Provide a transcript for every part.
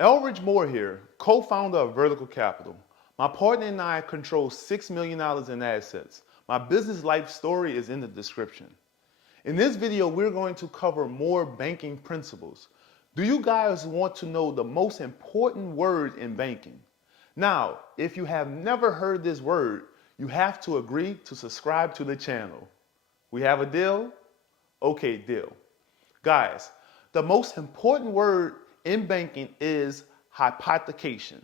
Elridge Moore here, co-founder of Vertical Capital. My partner and I control $6 million in assets. My business life story is in the description. In this video, we're going to cover more banking principles. Do you guys want to know the most important word in banking? Now, if you have never heard this word, you have to agree to subscribe to the channel. We have a deal? Okay, deal. Guys, the most important word in banking is hypothecation.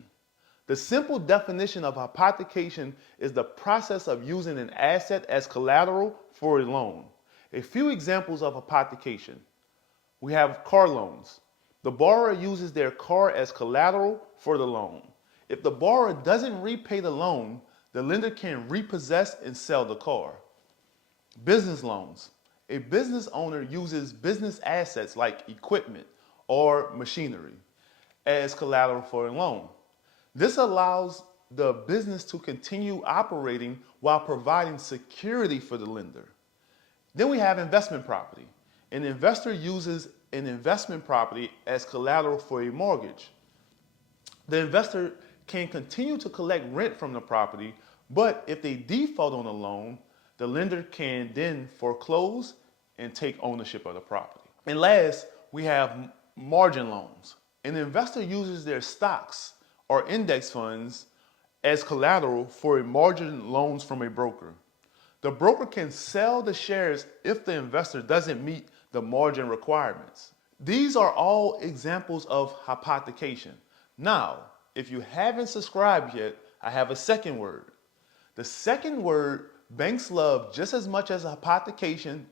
The simple definition of hypothecation is the process of using an asset as collateral for a loan. A few examples of hypothecation. We have car loans. The borrower uses their car as collateral for the loan. If the borrower doesn't repay the loan, the lender can repossess and sell the car. Business loans. A business owner uses business assets like equipment or machinery as collateral for a loan. This allows the business to continue operating while providing security for the lender. Then we have investment property. An investor uses an investment property as collateral for a mortgage. The investor can continue to collect rent from the property, but if they default on the loan, the lender can then foreclose and take ownership of the property. And last, we have margin loans. An investor uses their stocks or index funds as collateral for margin loans from a broker. The broker can sell the shares if the investor doesn't meet the margin requirements. These are all examples of hypothecation. Now, if you haven't subscribed yet, I have a second word. The second word banks love just as much as hypothecation,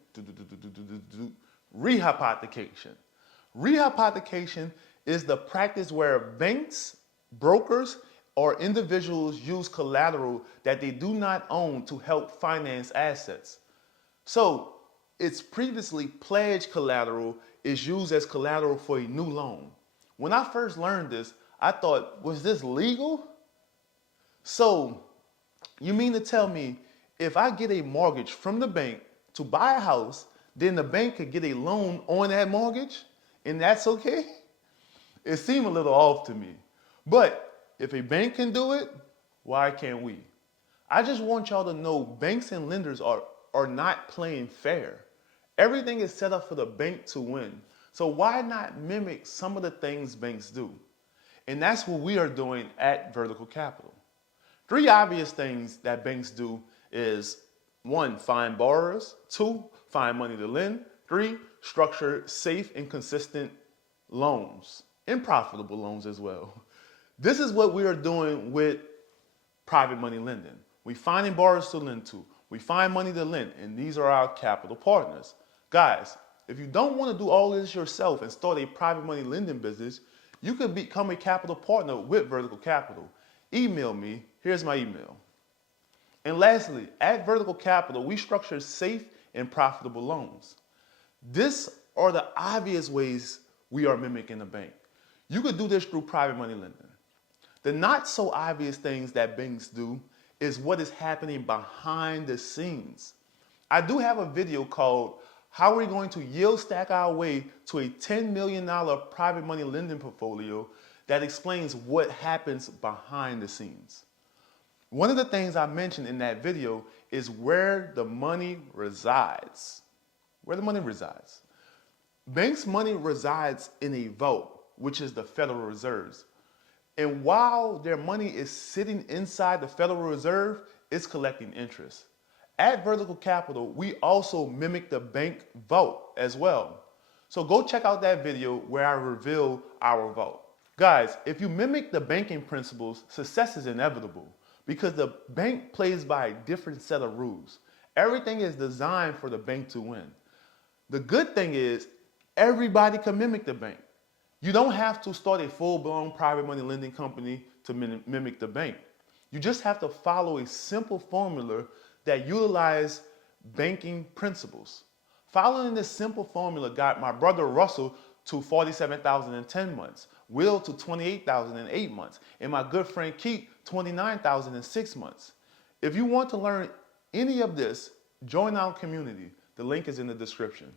rehypothecation. Rehypothecation is the practice where banks, brokers, or individuals use collateral that they do not own to help finance assets. So, its previously pledged collateral is used as collateral for a new loan. When I first learned this, I thought, was this legal? So, you mean to tell me if I get a mortgage from the bank to buy a house, then the bank could get a loan on that mortgage and that's okay? It seemed a little off to me. But if a bank can do it, why can't we? I just want y'all to know banks and lenders are not playing fair. Everything is set up for the bank to win. So why not mimic some of the things banks do? And that's what we are doing at Vertical Capital. 3 obvious things that banks do is 1, find borrowers, 2, find money to lend, 3, structure safe and consistent loans and profitable loans as well. This is what we are doing with private money lending. We finding borrowers to lend to, we find money to lend, and these are our capital partners. Guys, if you don't want to do all this yourself and start a private money lending business, you could become a capital partner with Vertical Capital. Email me. Here's my email. And lastly, at Vertical Capital, we structure safe and profitable loans. These are the obvious ways we are mimicking a bank. You could do this through private money lending. The not so obvious things that banks do is what is happening behind the scenes. I do have a video called How Are We Going to Yield Stack Our Way to a $10 million private money lending portfolio that explains what happens behind the scenes. One of the things I mentioned in that video is where the money resides. Where the money resides. Banks' money resides in a vault, which is the Federal Reserves. And while their money is sitting inside the Federal Reserve, it's collecting interest. At Vertical Capital, we also mimic the bank vault as well. So go check out that video where I reveal our vault. Guys, if you mimic the banking principles, success is inevitable because the bank plays by a different set of rules. Everything is designed for the bank to win. The good thing is everybody can mimic the bank. You don't have to start a full-blown private money lending company to mimic the bank. You just have to follow a simple formula that utilizes banking principles. Following this simple formula got my brother Russell to $47,000 in 10 months, Will to $28,000 in 8 months, and my good friend Keith, $29,000 in 6 months. If you want to learn any of this, join our community. The link is in the description.